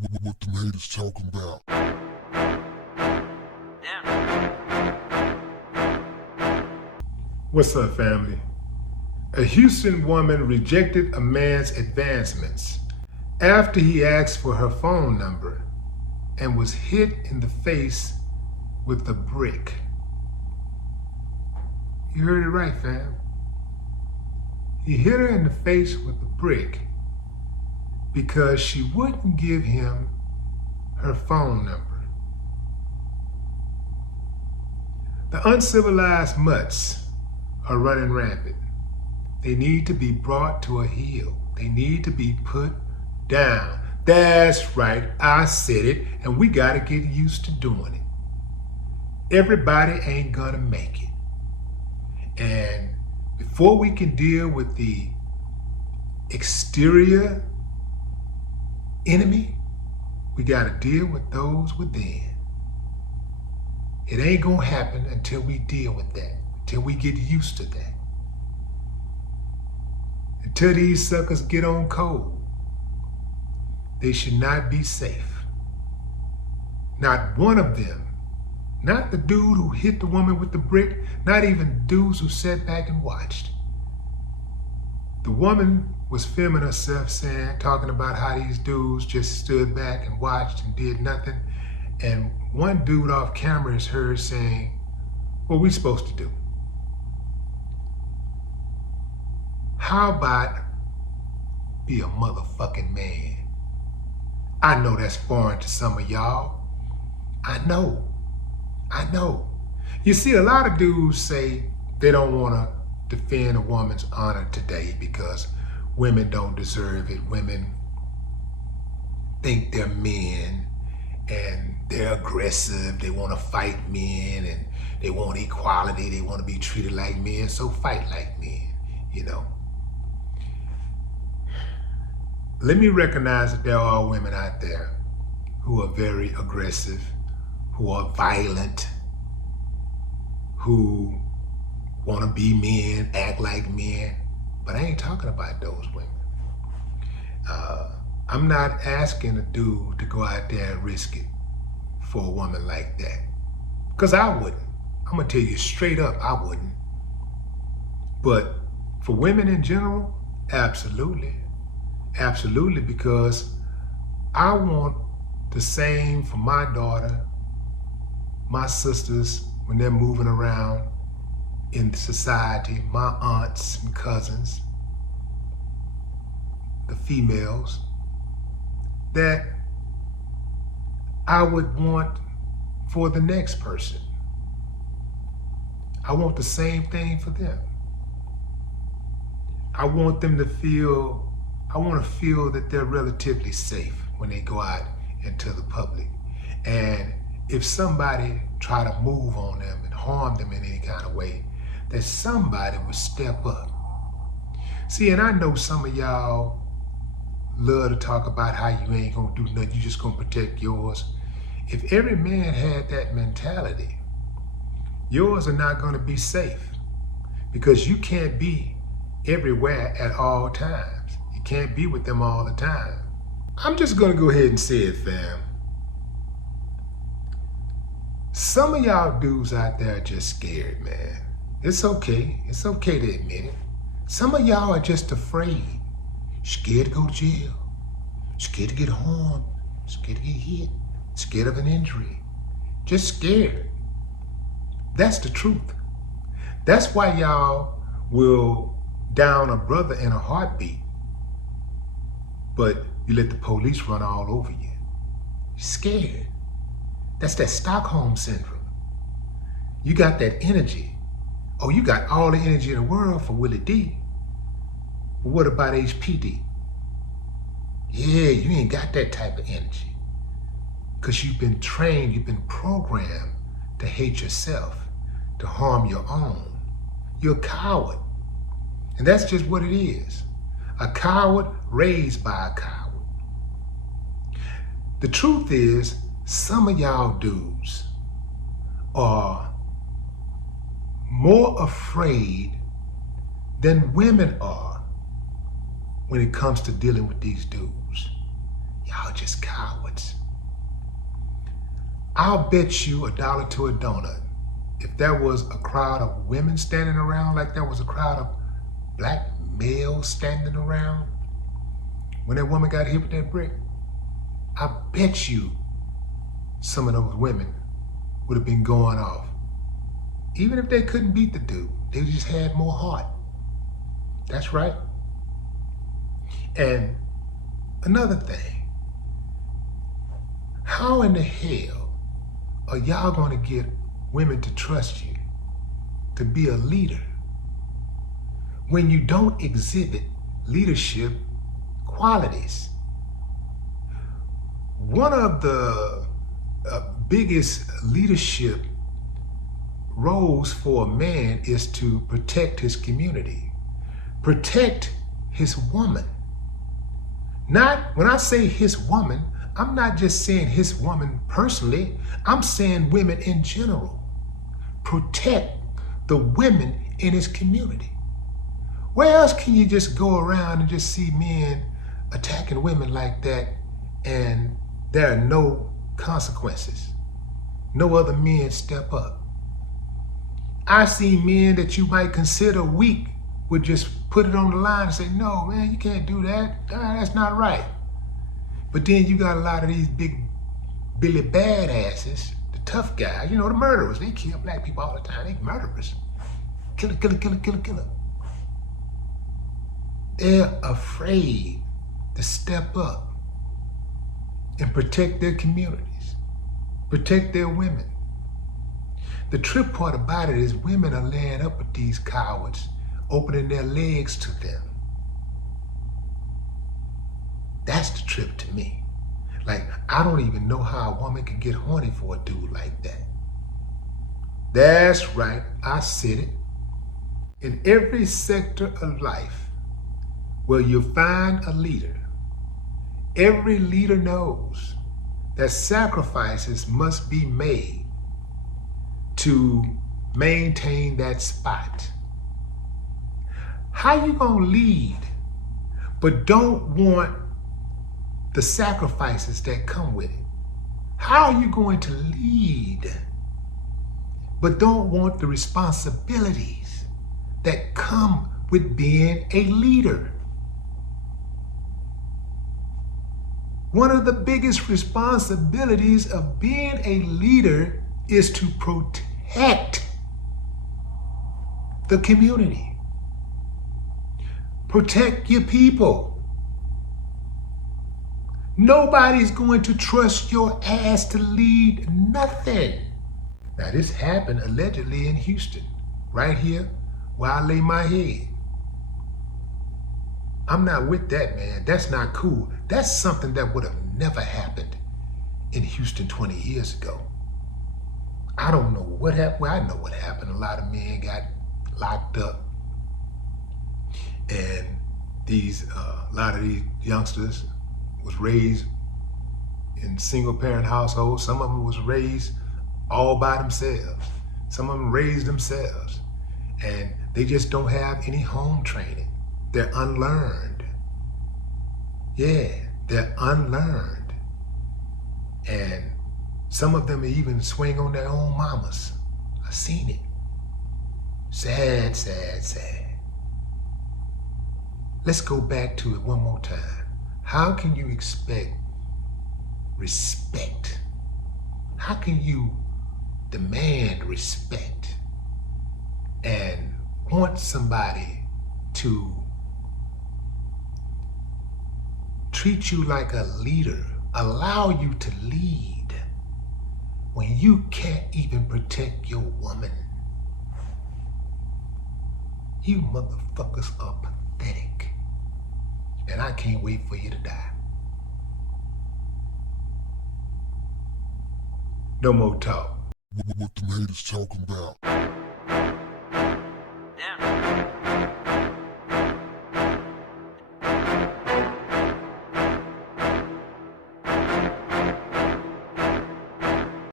What the haters talking about? What's up, family? A Houston woman rejected a man's advancements after he asked for her phone number and was hit in the face with a brick. You heard it right, fam. He hit her in the face with a brick because she wouldn't give him her phone number. The uncivilized mutts are running rampant. They need to be brought to a heel. They need to be put down. That's right, I said it, and we gotta get used to doing it. Everybody ain't gonna make it. And before we can deal with the exterior enemy, we gotta deal with those within. It ain't gonna happen until we deal with that, until we get used to that. Until these suckers get on code, they should not be safe. Not one of them, not the dude who hit the woman with the brick, not even dudes who sat back and watched. The woman was filming herself talking about how these dudes just stood back and watched and did nothing. And one dude off camera is heard saying, "What we supposed to do? How about be a motherfucking man?" I know that's foreign to some of y'all. I know. You see, a lot of dudes say they don't want to defend a woman's honor today because women don't deserve it. Women think they're men and they're aggressive. They want to fight men and they want equality. They want to be treated like men, so fight like men, you know. Let me recognize that there are women out there who are very aggressive, who are violent, who want to be men, act like men, but I ain't talking about those women. I'm not asking a dude to go out there and risk it for a woman like that, because I wouldn't. I'm gonna tell you straight up, I wouldn't. But for women in general, absolutely. Absolutely, because I want the same for my daughter, my sisters, when they're moving around in society, my aunts and cousins, the females, that I would want for the next person. I want the same thing for them. I want them to feel that they're relatively safe when they go out into the public. And if somebody try to move on them and harm them in any kind of way, that somebody would step up. See, and I know some of y'all love to talk about how you ain't gonna do nothing, you just gonna protect yours. If every man had that mentality, yours are not gonna be safe, because you can't be everywhere at all times. You can't be with them all the time. I'm just gonna go ahead and say it, fam. Some of y'all dudes out there are just scared, man. It's okay. It's okay to admit it. Some of y'all are just afraid. Scared to go to jail. Scared to get harmed. Scared to get hit. Scared of an injury. Just scared. That's the truth. That's why y'all will down a brother in a heartbeat, but you let the police run all over you. You're scared. That's that Stockholm syndrome. You got that energy. Oh, you got all the energy in the world for Willie D. But what about HPD? Yeah, you ain't got that type of energy. Because you've been trained, you've been programmed to hate yourself, to harm your own. You're a coward. And that's just what it is. A coward raised by a coward. The truth is, some of y'all dudes are more afraid than women are when it comes to dealing with these dudes. Y'all just cowards. I'll bet you $1 to a donut. If there was a crowd of women standing around like there was a crowd of black males standing around when that woman got hit with that brick, I bet you some of those women would have been going off. Even if they couldn't beat the dude, they just had more heart. That's right. And another thing, how in the hell are y'all going to get women to trust you to be a leader when you don't exhibit leadership qualities? One of the biggest leadership roles for a man is to protect his community, protect his woman. Not, when I say his woman, I'm not just saying his woman personally, I'm saying women in general. Protect the women in his community. Where else can you just go around and just see men attacking women like that and there are no consequences? No other men step up. I see men that you might consider weak would just put it on the line and say, no, man, you can't do that. That's not right. But then you got a lot of these big Billy badasses, the tough guys, the murderers. They kill black people all the time. They murderers. Killer, killer, killer, killer, killer. They're afraid to step up and protect their communities, protect their women. The trip part about it is women are laying up with these cowards, opening their legs to them. That's the trip to me. Like, I don't even know how a woman can get horny for a dude like that. That's right, I said it. In every sector of life where you find a leader, every leader knows that sacrifices must be made to maintain that spot. How you gonna lead but don't want the sacrifices that come with it? How are you going to lead but don't want the responsibilities that come with being a leader? One of the biggest responsibilities of being a leader is to protect the community. Protect your people. Nobody's going to trust your ass to lead nothing. Now, this happened allegedly in Houston, right here where I lay my head. I'm not with that, man. That's not cool. That's something that would have never happened in Houston 20 years ago. I don't know what happened. Well, I know what happened. A lot of men got locked up. And a lot of these youngsters was raised in single parent households. Some of them was raised all by themselves. Some of them raised themselves. And they just don't have any home training. They're unlearned. Yeah, they're unlearned. And some of them even swing on their own mamas. I've seen it. Sad, sad, sad. Let's go back to it one more time. How can you expect respect? How can you demand respect and want somebody to treat you like a leader, allow you to lead when you can't even protect your woman? You motherfuckers are pathetic. And I can't wait for you to die. No more talk. What the haters talking about?